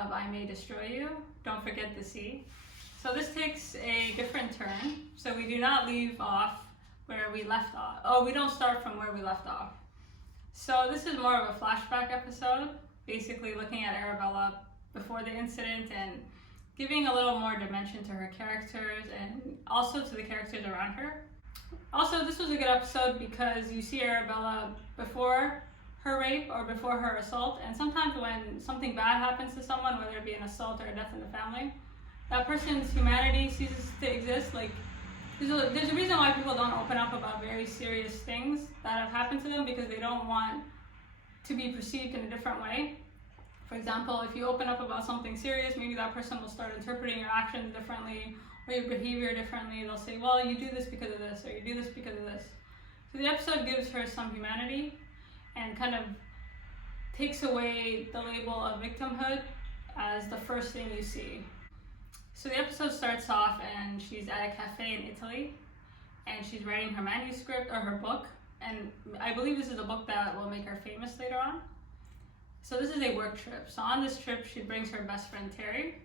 of I May Destroy You, Don't Forget the Sea. So this takes a different turn. So we do not leave off where we left off. Oh, we don't start from where we left off. So this is more of a flashback episode, basically looking at Arabella before the incident and giving a little more dimension to her characters and also to the characters around her. Also, this was a good episode because you see Arabella before her rape or before her assault, and sometimes when something bad happens to someone, whether it be an assault or a death in the family, that person's humanity ceases to exist. Like, there's a reason why people don't open up about very serious things that have happened to them, because they don't want to be perceived in a different way. For example, if you open up about something serious, maybe that person will start interpreting your actions differently or your behavior differently. They'll say, well, you do this because of this, or you do this because of this. So the episode gives her some humanity and kind of takes away the label of victimhood as the first thing you see. So the episode starts off and she's at a cafe in Italy and she's writing her manuscript or her book, and I believe this is a book that will make her famous later on. So this is a work trip. So on this trip she brings her best friend Terry.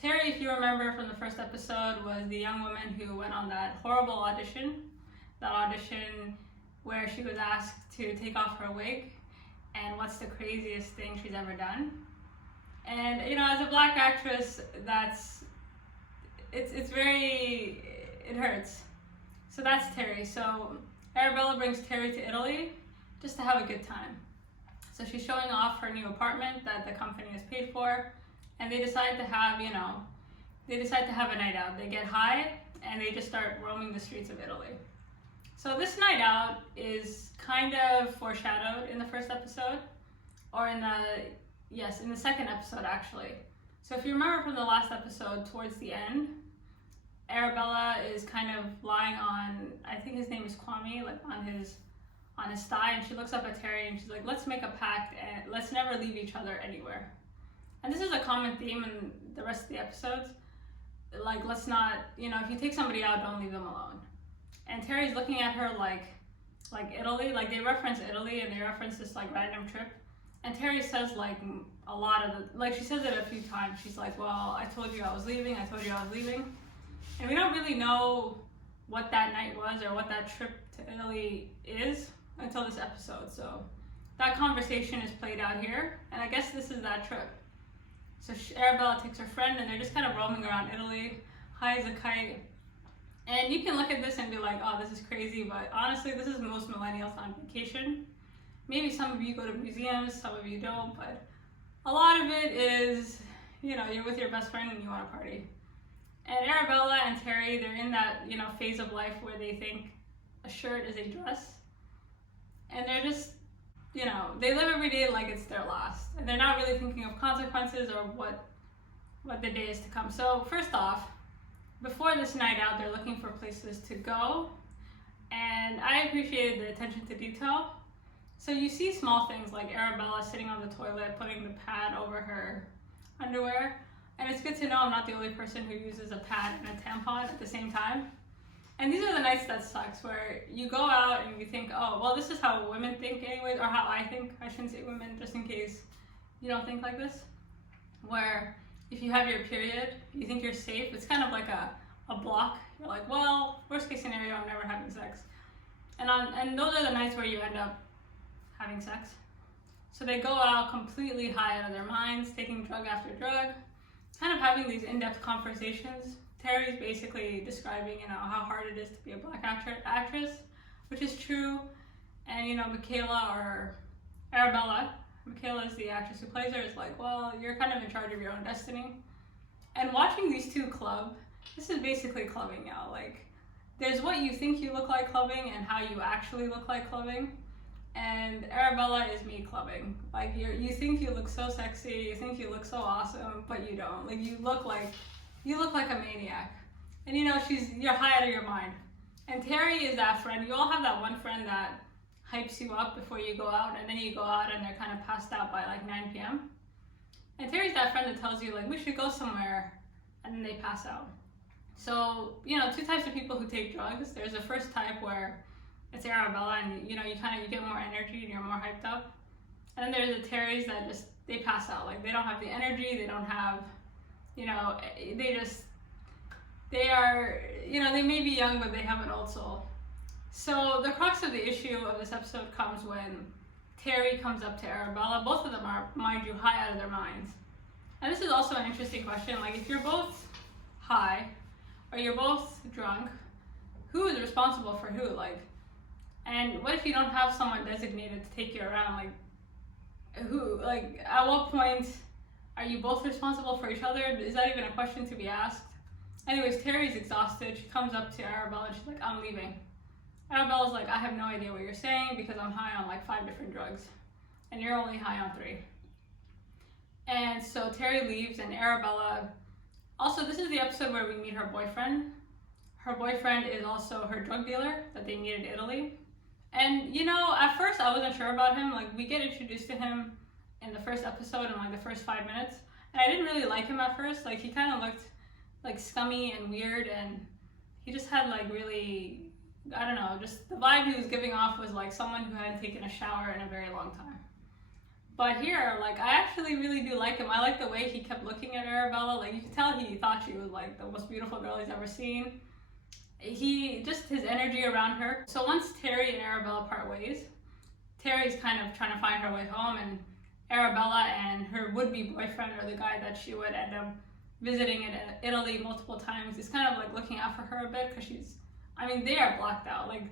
Terry, if you remember from the first episode, was the young woman who went on that horrible audition. That audition where she was asked to take off her wig and what's the craziest thing she's ever done. And you know, as a black actress, it hurts. So that's Terry. So Arabella brings Terry to Italy just to have a good time. So she's showing off her new apartment that the company has paid for, and they decide to have a night out. They get high and they just start roaming the streets of Italy. So this night out is kind of foreshadowed in the first episode, or in the second episode actually. So if you remember from the last episode, towards the end, Arabella is kind of lying on, I think his name is Kwame, like on his thigh, and she looks up at Terry and she's like, let's make a pact and let's never leave each other anywhere. And this is a common theme in the rest of the episodes. Like, let's not, if you take somebody out, don't leave them alone. And Terry's looking at her like Italy, like they reference Italy and they reference this like random trip. And Terry says like a lot of she says it a few times. She's like, well, I told you I was leaving. And we don't really know what that night was or what that trip to Italy is until this episode. So that conversation is played out here. And I guess this is that trip. So Arabella takes her friend and they're just kind of roaming around Italy, high as a kite. And you can look at this and be like, oh, this is crazy, but honestly, this is most millennials on vacation. Maybe some of you go to museums, some of you don't, but a lot of it is, you're with your best friend and you want to party. And Arabella and Terry, they're in that, phase of life where they think a shirt is a dress. And they're just, they live every day like it's their last. And they're not really thinking of consequences or what the day is to come. So first off, before this night out, they're looking for places to go, and I appreciated the attention to detail. So you see small things like Arabella sitting on the toilet, putting the pad over her underwear, and it's good to know I'm not the only person who uses a pad and a tampon at the same time. And these are the nights that sucks, where you go out and you think, oh, well, this is how women think anyways, or how I think. I shouldn't say women, just in case you don't think like this. Where if you have your period, you think you're safe. It's kind of like a block. You're like, well, worst case scenario, I'm never having sex. And those are the nights where you end up having sex. So they go out completely high out of their minds, taking drug after drug, kind of having these in-depth conversations. Terry's basically describing, how hard it is to be a black actress, which is true. And, Michaela or Arabella, Michaela is the actress who plays her, is like, well, you're kind of in charge of your own destiny. And watching these two club, this is basically clubbing, y'all. Like, there's what you think you look like clubbing and how you actually look like clubbing. And Arabella is me clubbing. Like, you think you look so sexy, you think you look so awesome, but you don't. Like, you look like a maniac. And you're high out of your mind. And Terry is that friend. You all have that one friend that hypes you up before you go out, and then you go out and they're kind of passed out by like 9 p.m. And Terry's that friend that tells you like, we should go somewhere, and then they pass out. So, two types of people who take drugs. There's the first type where it's Arabella and you get more energy and you're more hyped up. And then there's the Terrys that just they pass out. Like, they don't have the energy, they don't have, you know, they are, you know, they may be young, but they have an old soul. So the crux of the issue of this episode comes when Terry comes up to Arabella. Both of them are, mind you, high out of their minds. And this is also an interesting question. Like, if you're both high or you're both drunk, who is responsible for who? Like, and what if you don't have someone designated to take you around? Like, who? Like, at what point are you both responsible for each other? Is that even a question to be asked? Anyways, Terry's exhausted. She comes up to Arabella and she's like, I'm leaving. Arabella's like, I have no idea what you're saying because I'm high on like 5 different drugs and you're only high on 3. And so Terry leaves and Arabella, also this is the episode where we meet her boyfriend. Her boyfriend is also her drug dealer that they meet in Italy. And you know, at first I wasn't sure about him. Like, we get introduced to him in the first episode in like the first 5 minutes. And I didn't really like him at first. Like, he kind of looked like scummy and weird, and he just had like really, I don't know, just the vibe he was giving off was like someone who hadn't taken a shower in a very long time. But here, like, I actually really do like him. I like the way he kept looking at Arabella. Like, you could tell he thought she was like the most beautiful girl he's ever seen. Just his energy around her. So once Terry and Arabella part ways, Terry's kind of trying to find her way home, and Arabella and her would-be boyfriend, or the guy that she would end up visiting in Italy multiple times, is kind of like looking out for her a bit, because they are blacked out. Like,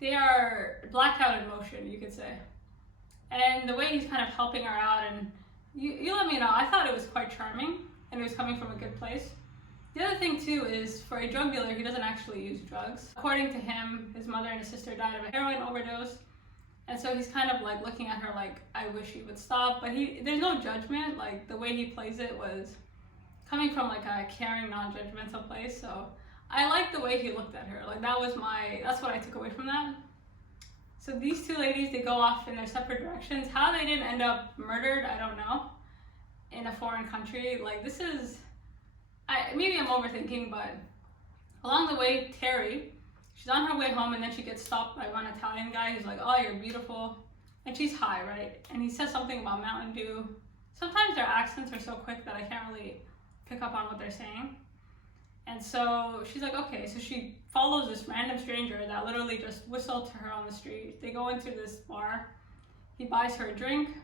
they are blacked out in motion, you could say. And the way he's kind of helping her out, and you let me know, I thought it was quite charming, and it was coming from a good place. The other thing too is, for a drug dealer, he doesn't actually use drugs. According to him, his mother and his sister died of a heroin overdose, and so he's kind of like looking at her like, I wish he would stop, but there's no judgment. Like, the way he plays it was coming from like a caring, non-judgmental place. So I like the way he looked at her. Like, that's what I took away from that. So these two ladies, they go off in their separate directions. How they didn't end up murdered, I don't know, in a foreign country. Like, this is, maybe I'm overthinking, but along the way, Terry, she's on her way home, and then she gets stopped by one Italian guy who's like, oh, you're beautiful. And she's high, right? And he says something about Mountain Dew. Sometimes their accents are so quick that I can't really pick up on what they're saying. And so she's like, okay. So she follows this random stranger that literally just whistled to her on the street. They go into this bar. He buys her a drink.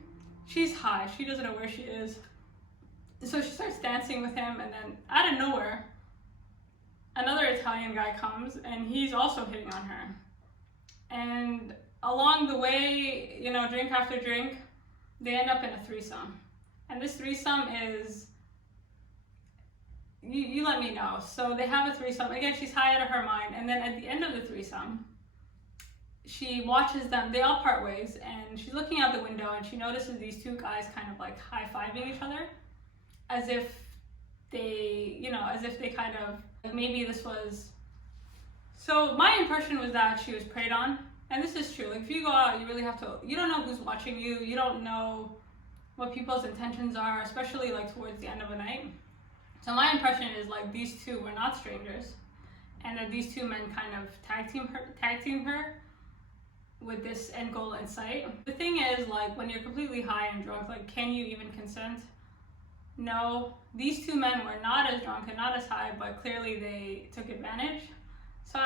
She's high. She doesn't know where she is. So she starts dancing with him, and then out of nowhere, another Italian guy comes, and he's also hitting on her. And along the way, you know, drink after drink, they end up in a threesome. And this threesome is, you let me know. So they have a threesome. Again, she's high out of her mind. And then at the end of the threesome, she watches them. They all part ways, and she's looking out the window, and she notices these two guys kind of like high-fiving each other, as if they kind of, like, maybe this was. So my impression was that she was preyed on, and this is true. Like, if you go out, you really have to, you don't know who's watching you. You don't know what people's intentions are, especially like towards the end of a night. So my impression is like these two were not strangers, and that these two men kind of tag team her with this end goal in sight. The thing is, like, when you're completely high and drunk, like, can you even consent? No, these two men were not as drunk and not as high, but clearly they took advantage. So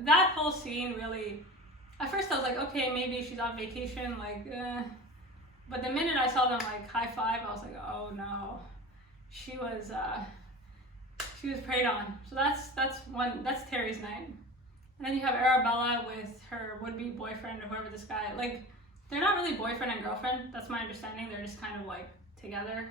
that whole scene really, at first I was like, okay, maybe she's on vacation, like, but the minute I saw them like high five, I was like, oh no, she was preyed on. So that's Terry's night. And then you have Arabella with her would-be boyfriend, or whoever this guy, like, they're not really boyfriend and girlfriend, that's my understanding, they're just kind of like together.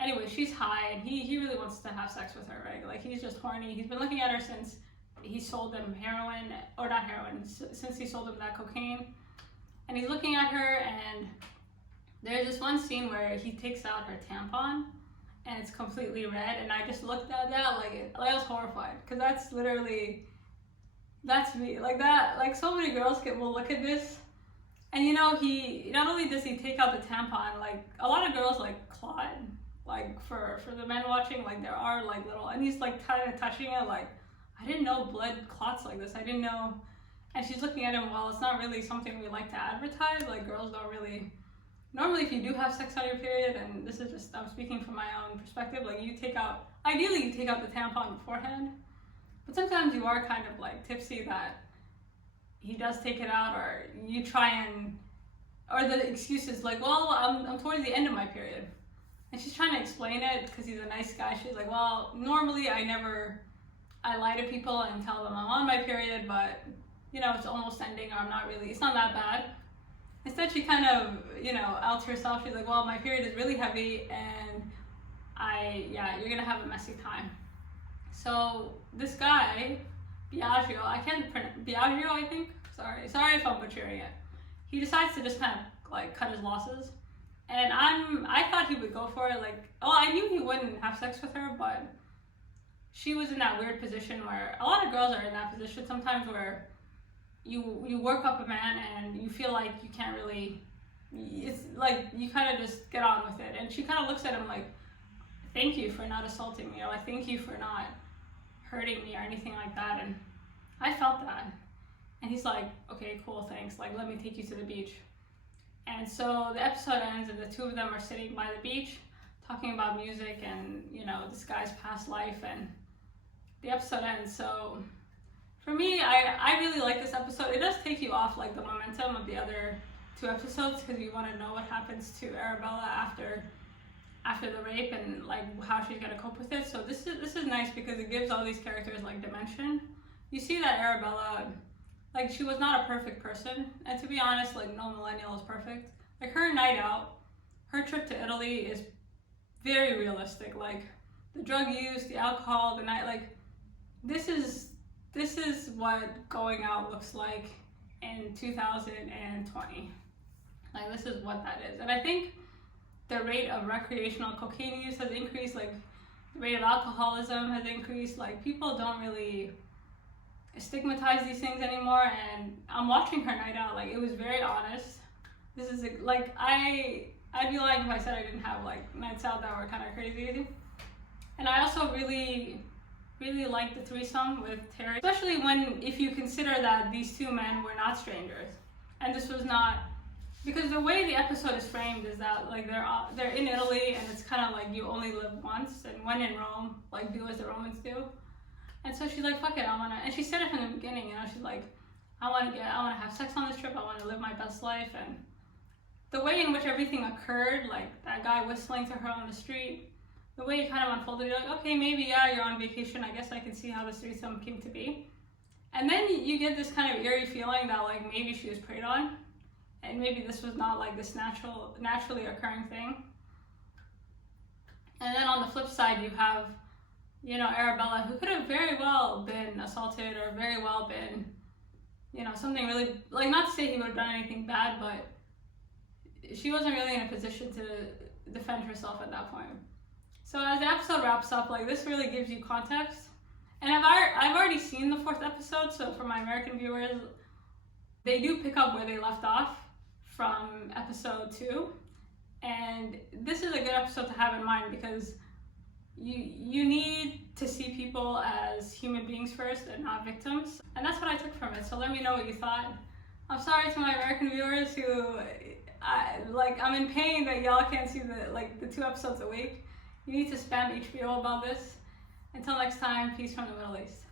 Anyway, she's high, and he really wants to have sex with her, right? Like, he's just horny. He's been looking at her since he sold them heroin, or not heroin, since he sold them that cocaine. And he's looking at her, and there's this one scene where he takes out her tampon, and it's completely red, and I just looked at that, like I was horrified, because that's me, like that, like, so many girls will look at this, and you know, he, not only does he take out the tampon, like, a lot of girls, like, clot, like, for the men watching, like, there are, like, little, and he's, like, kind of touching it, like, I didn't know blood clots like this, I didn't know, and she's looking at him, well, it's not really something we like to advertise, like, girls don't really normally if you do have sex on your period, and this is just, I'm speaking from my own perspective, like ideally you take out the tampon beforehand, but sometimes you are kind of like tipsy that he does take it out, or you try and, or the excuse is like, well, I'm towards the end of my period. And she's trying to explain it because he's a nice guy. She's like, well, normally I lie to people and tell them I'm on my period, but it's almost ending, or it's not that bad. Instead, she kind of, outs herself. She's like, well, my period is really heavy, and you're gonna have a messy time. So this guy, Biagio, Biagio, I think. Sorry if I'm butchering it. He decides to just kind of like cut his losses, and I thought he would go for it. Like, I knew he wouldn't have sex with her, but she was in that weird position where a lot of girls are in that position sometimes, where you work up a man and you feel like you can't really, it's like you kind of just get on with it. And she kind of looks at him like, thank you for not assaulting me, or like, thank you for not hurting me or anything like that. And I felt that. And he's like, okay, cool, thanks, like, let me take you to the beach. And so the episode ends and the two of them are sitting by the beach talking about music and this guy's past life, and the episode ends. So for me, I really like this episode. It does take you off like the momentum of the other two episodes, because you want to know what happens to Arabella after the rape, and like how she's gonna cope with it. So this is nice because it gives all these characters like dimension. You see that Arabella, like, she was not a perfect person, and to be honest, like, no millennial is perfect. Like, her night out, her trip to Italy is very realistic. Like, the drug use, the alcohol, the night, like, this is what going out looks like in 2020. Like, this is what that is. And I think the rate of recreational cocaine use has increased, like, the rate of alcoholism has increased. Like, people don't really stigmatize these things anymore, and I'm watching her night out, like, it was very honest. This is like, I'd be lying if I said I didn't have like nights out that were kind of crazy. And I also really liked the threesome with Terry, especially if you consider that these two men were not strangers, and this was not, because the way the episode is framed is that like they're in Italy, and it's kind of like you only live once, and when in Rome, like, do as the Romans do. And so she's like, fuck it, and she said it from the beginning, she's like, I want to have sex on this trip, I want to live my best life. And the way in which everything occurred, like that guy whistling to her on the street, the way it kind of unfolded, you're like, okay, maybe, yeah, you're on vacation, I guess I can see how this threesome came to be. And then you get this kind of eerie feeling that like maybe she was preyed on, and maybe this was not like this naturally occurring thing. And then on the flip side, you have Arabella, who could have very well been assaulted, or very well been, something really, like, not to say he would have done anything bad, but she wasn't really in a position to defend herself at that point. So as the episode wraps up, like, this really gives you context. And I've already seen the 4th episode, so for my American viewers, they do pick up where they left off from episode 2. And this is a good episode to have in mind, because you need to see people as human beings first and not victims. And that's what I took from it. So let me know what you thought. I'm sorry to my American viewers who, I'm in pain that y'all can't see the 2 episodes a week. You need to spam HBO about this. Until next time, peace from the Middle East.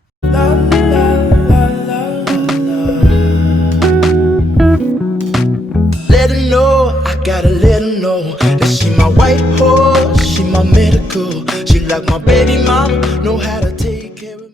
Let her know, I gotta let her know that she my white horse, she my medical. She like my baby mama, know how to